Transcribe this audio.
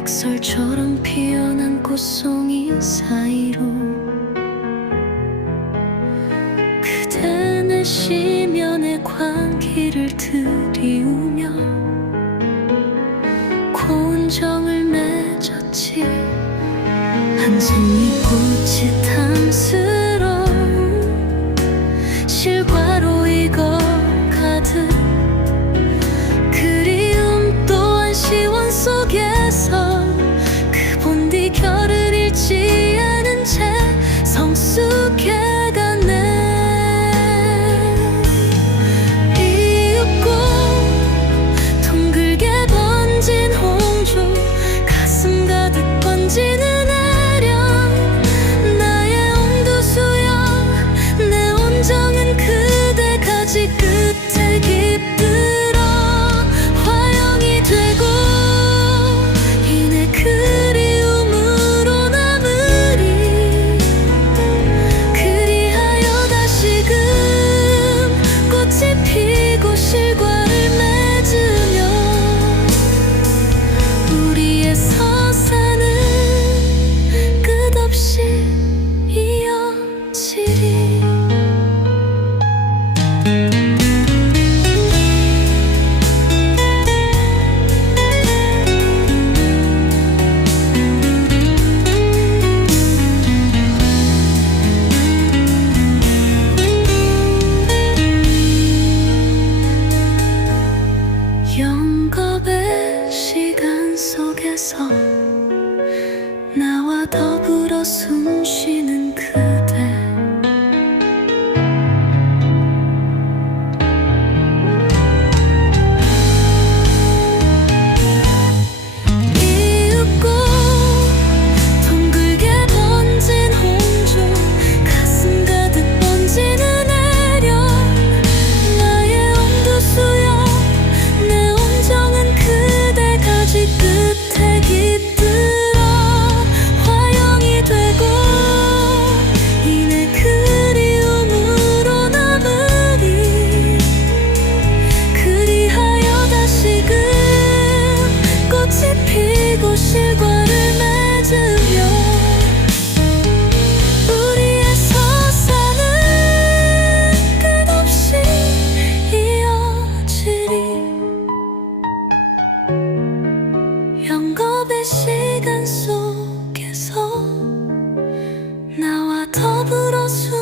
백설처럼 피어난 꽃송이 사이로 그대 내 시면의 광기를 들이우며 고운 정을 맺었지. 한 송이 꽃이 탄생 to give 더불어 숨 쉬는 시간 속에서 나와 더불어 수